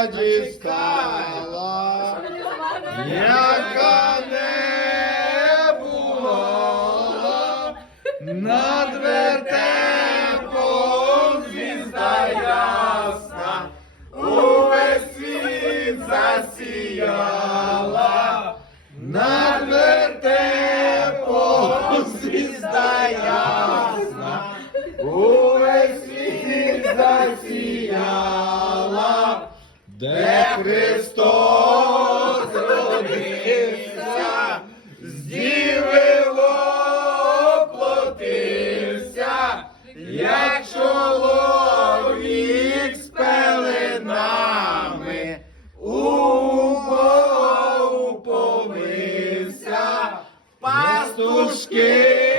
радість стала, яка не була, над вертепом звізда ясна, увесь світ засіяла, над вертепом звізда де Христос родився, з діви воплотився, як чоловік з пеленами, у мову помився, пастушки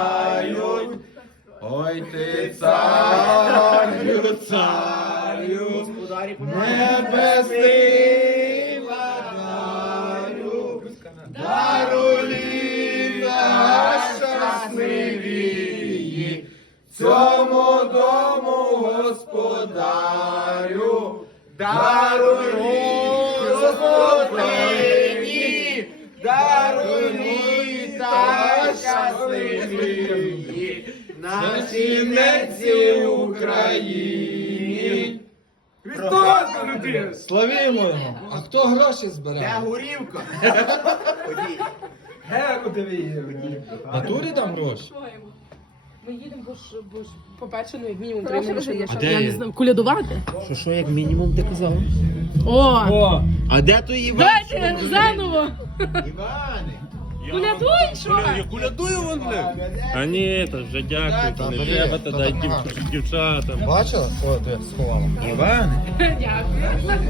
вихваляють. Ой ти царю, царю, небесний владарю, даруй літа щасливії, цьому дому господарю, даруй господині, літа щасливії, нашій ненці Україні. Христос народився! Славімо його! А хто гроші збере? горівка. Дивіться. В Натурі там гроші? Ми їдемо, бо ж, бо ж по-перше, ну як мінімум три машини. А де Я не є? знаю, кулядувати? Що, що, як мінімум ти казав? О! О, А де то Іван? Давайте заново! Іване. Кулядуй, що? Я кулядую вон, блядь. А ні, то вже дякую, то не треба, то дай дів- дівчатам. Бачила? О, ти сховала. Іване. Дякую.